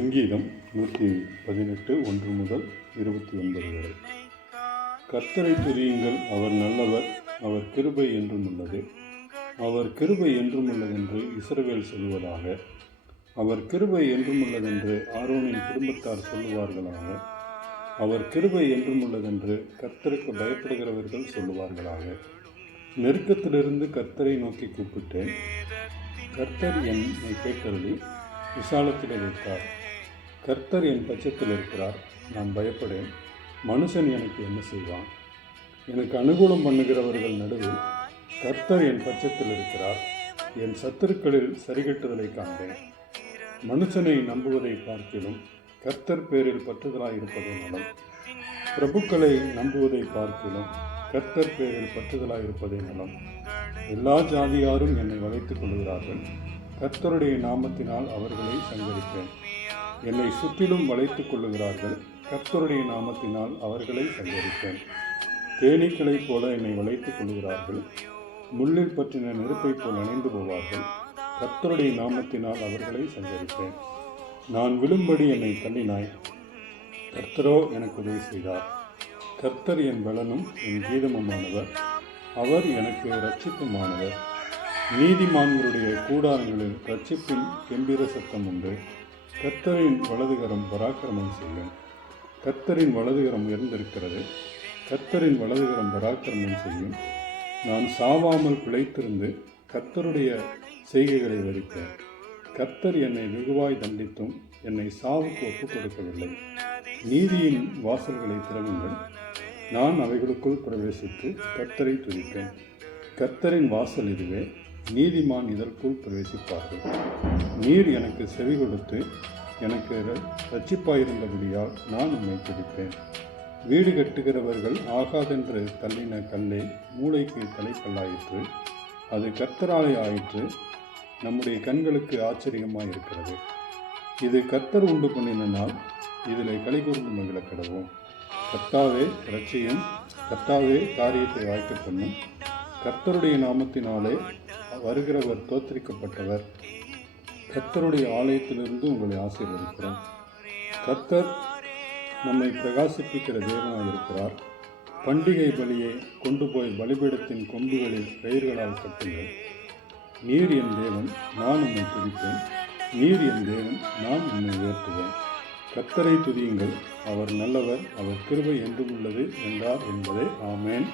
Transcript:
சங்கீதம் நூற்றி பதினெட்டு ஒன்று முதல் இருபத்தி ஒன்பது வரை. கர்த்தரை துதியுங்கள் அவர் நல்லவர் அவர் கிருபை என்றும் உள்ளது. அவர் கிருபை என்றும் உள்ளதென்று இஸ்ரவேல் சொல்வதாக அவர் கிருபை என்றும் உள்ளதென்று ஆரோனின் குடும்பத்தார் சொல்லுவார்களாக அவர் கிருபை என்றும் உள்ளதென்று கர்த்தருக்கு பயப்படுகிறவர்கள் சொல்லுவார்களாக. நெருக்கத்திலிருந்து கர்த்தரை நோக்கி கூப்பிட்டேன். கர்த்தர் என்னை கேட்டருளி விசாலத்தில் வைத்தார். கர்த்தர் என் பட்சத்தில் இருக்கிறார். நான் பயப்படேன். மனுஷன் எனக்கு என்ன செய்வான்? எனக்கு அனுகூலம் பண்ணுகிறவர்கள் நடுவில் கர்த்தர் என் பட்சத்தில் இருக்கிறார். என் சத்துருக்களில் சரிகட்டுதலை காண்பேன். மனுஷனை நம்புவதை பார்க்கிலும் கர்த்தர் பேரில் பற்றுதலாயிருப்பது நலம் பிரபுக்களை நம்புவதை பார்க்கிலும் கர்த்தர் பேரில் பற்றுதலாயிருப்பதே நலம் எல்லா ஜாதியாரும் என்னை வளைத்துக் கொள்கிறார்கள் கர்த்தருடைய நாமத்தினால் அவர்களை சங்கரிப்பேன். என்னை சுற்றிலும் வளைத்துக் கொள்ளுகிறார்கள். கர்த்தருடைய நாமத்தினால் அவர்களை சங்கரிப்பேன். தேனீக்களைப் போல என்னை வளைத்துக் கொள்ளுகிறார்கள். முள்ளில் பற்றின நெருப்பைப் போல் இணைந்து போவார்கள். கர்த்தருடைய நாமத்தினால் அவர்களை சங்கரிப்பேன். நான் விழும்படி என்னை தள்ளினாய். கர்த்தரோ எனக்கு உதவி செய்தார். கர்த்தர் என் பலனும் என் கீதமுமானவர் அவர் எனக்கு ரட்சிப்புமானவர் நீதிமான்களுடைய கூடாரங்களில் ரட்சிப்பின் கெம்பீர சத்தம் உண்டு. கர்த்தரின் வலதுகரம் பராக்கிரமம் செய்யும் கர்த்தரின் வலதுகரம் உயர்ந்திருக்கிறது. கர்த்தரின் வலதுகரம் பராக்கிரமம் செய்யும். நான் சாவாமல் பிழைத்திருந்து கர்த்தருடைய செய்கைகளை வரிப்பேன் கர்த்தர் என்னை வெகுவாய் தண்டித்தும் என்னை சாவுக்கு ஒப்புக் கொடுக்கவில்லை நீதியின் வாசல்களை திறவுங்கள். நான் அவைகளுக்குள் பிரவேசித்து கர்த்தரை துதிப்பேன். கர்த்தரின் வாசல் இதுவே. நீதிமான் இதற்குள் பிரவேசிப்பார்கள். நீர் எனக்கு செவி கொடுத்து எனக்கு ரட்சிப்பாயிருந்தபடியால் நான் உண்மை பிடிப்பேன் வீடு கட்டுகிறவர்கள் ஆகாதென்று தள்ளின கல்லே மூளைக்கு தலைக்கல்லாயிற்று. அது கர்த்தராலே ஆயிற்று. நம்முடைய கண்களுக்கு ஆச்சரியமாக இருக்கிறது இது கர்த்தர் உண்டு பண்ணின நாள் இதில் களி கூர்ந்து மகிழ கிடவோம் கர்த்தாவே ரட்சியும் கர்த்தாவே காரியத்தை வாய்க்க பண்ணும் கர்த்தருடைய நாமத்தினாலே வருகிறவர் தோத்தரிக்கப்பட்டவர் கர்த்தருடைய ஆலயத்திலிருந்து உங்களை ஆசீர்வதிக்கிறோம். கர்த்தர் நம்மை பிரகாசிப்பிக்கிற தேவனாக இருக்கிறார். பண்டிகை பலியை கொண்டு போய் பலிபீடத்தின் கொம்புகளில் பெயர்களால் கட்டுங்கள். நீர் என் தேவன் நான் உன்னை துதிப்பேன். நீர் என் தேவன் நான் உன்னை உயர்த்துவேன். கத்தரை துதியுங்கள். அவர் நல்லவர் அவர் கிருபை என்றும் உள்ளது என்றார் என்பதே ஆமேன்.